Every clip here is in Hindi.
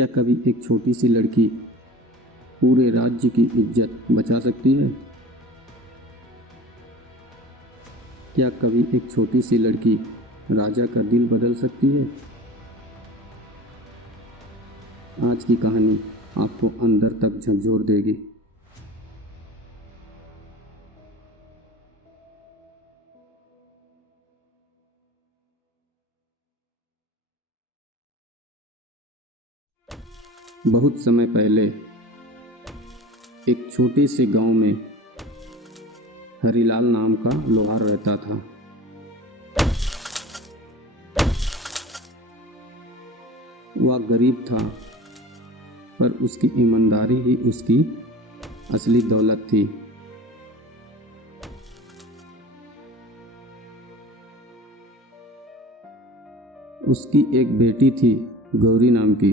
क्या कभी एक छोटी सी लड़की पूरे राज्य की इज्जत बचा सकती है? क्या कभी एक छोटी सी लड़की राजा का दिल बदल सकती है? आज की कहानी आपको अंदर तक झकझोर देगी। बहुत समय पहले एक छोटे से गांव में हरिलाल नाम का लोहार रहता था। वह गरीब था, पर उसकी ईमानदारी ही उसकी असली दौलत थी। उसकी एक बेटी थी, गौरी नाम की।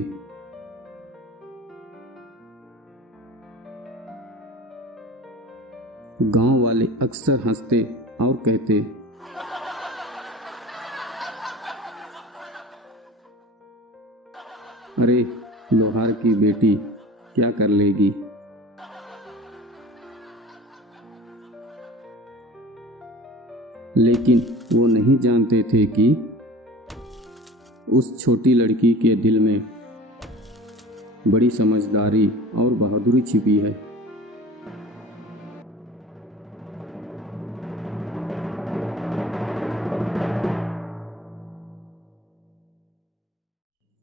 गांव वाले अक्सर हंसते और कहते, अरे लोहार की बेटी क्या कर लेगी। लेकिन वो नहीं जानते थे कि उस छोटी लड़की के दिल में बड़ी समझदारी और बहादुरी छिपी है।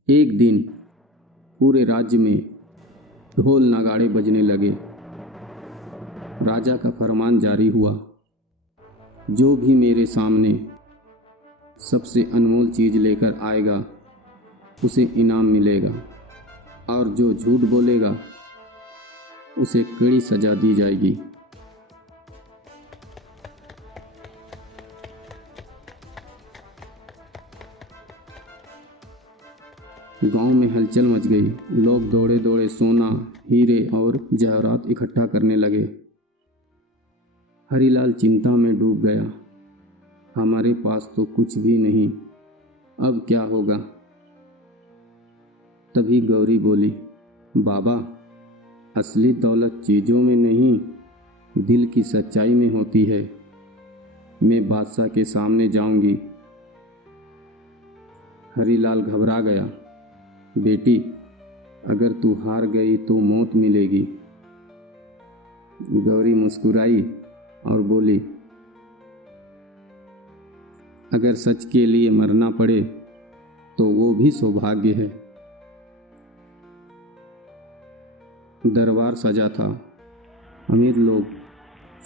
एक दिन पूरे राज्य में ढोल नगाड़े बजने लगे। राजा का फरमान जारी हुआ, जो भी मेरे सामने सबसे अनमोल चीज लेकर आएगा उसे इनाम मिलेगा, और जो झूठ बोलेगा उसे कड़ी सजा दी जाएगी। गांव में हलचल मच गई। लोग दौड़े दौड़े सोना, हीरे और जवाहरात इकट्ठा करने लगे। हरिलाल चिंता में डूब गया। हमारे पास तो कुछ भी नहीं, अब क्या होगा? तभी गौरी बोली, बाबा, असली दौलत चीज़ों में नहीं, दिल की सच्चाई में होती है। मैं बादशाह के सामने जाऊंगी। हरिलाल घबरा गया। बेटी, अगर तू हार गई तो मौत मिलेगी। गौरी मुस्कुराई और बोली, अगर सच के लिए मरना पड़े तो वो भी सौभाग्य है। दरबार सजा था। अमीर लोग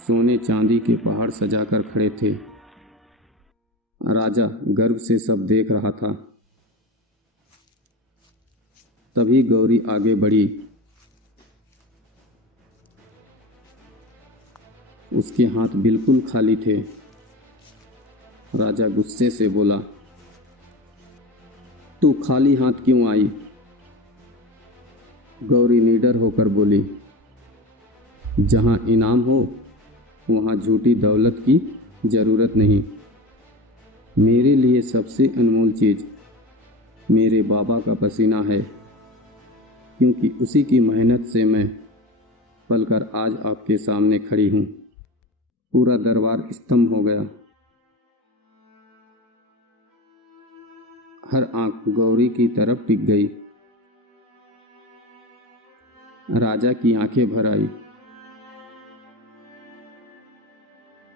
सोने चांदी के पहाड़ सजाकर खड़े थे। राजा गर्व से सब देख रहा था। तभी गौरी आगे बढ़ी। उसके हाथ बिल्कुल खाली थे। राजा गुस्से से बोला, तू खाली हाथ क्यों आई? गौरी निडर होकर बोली, जहां इनाम हो वहां झूठी दौलत की जरूरत नहीं। मेरे लिए सबसे अनमोल चीज मेरे बाबा का पसीना है, क्योंकि उसी की मेहनत से मैं पलकर आज आपके सामने खड़ी हूँ। पूरा दरबार स्तंभ हो गया। हर आंख गौरी की तरफ टिक गई। राजा की आंखें भर आई।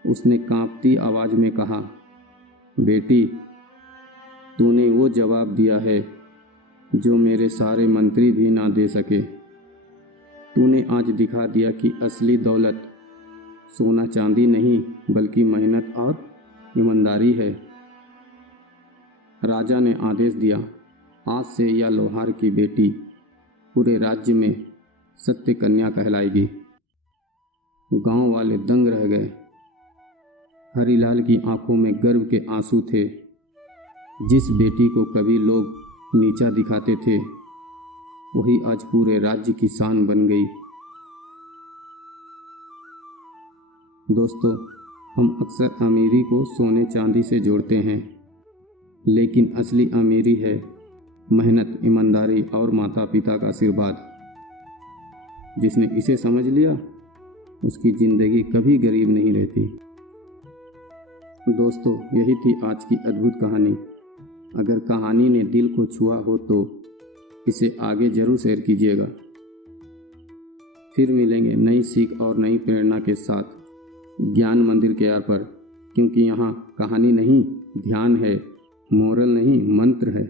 उसने कांपती आवाज में कहा, बेटी, तूने वो जवाब दिया है जो मेरे सारे मंत्री भी ना दे सके। तूने आज दिखा दिया कि असली दौलत सोना चांदी नहीं, बल्कि मेहनत और ईमानदारी है। राजा ने आदेश दिया, आज से यह लोहार की बेटी पूरे राज्य में सत्य कन्या कहलाएगी। गांव वाले दंग रह गए। हरिलाल की आंखों में गर्व के आंसू थे। जिस बेटी को कभी लोग नीचा दिखाते थे, वही आज पूरे राज्य की शान बन गई। दोस्तों, हम अक्सर अमीरी को सोने चांदी से जोड़ते हैं, लेकिन असली अमीरी है मेहनत, ईमानदारी और माता पिता का आशीर्वाद। जिसने इसे समझ लिया उसकी ज़िंदगी कभी गरीब नहीं रहती। दोस्तों, यही थी आज की अद्भुत कहानी। अगर कहानी ने दिल को छुआ हो तो इसे आगे ज़रूर शेयर कीजिएगा। फिर मिलेंगे नई सीख और नई प्रेरणा के साथ ज्ञान मंदिर के यार पर, क्योंकि यहाँ कहानी नहीं ध्यान है, मोरल नहीं मंत्र है।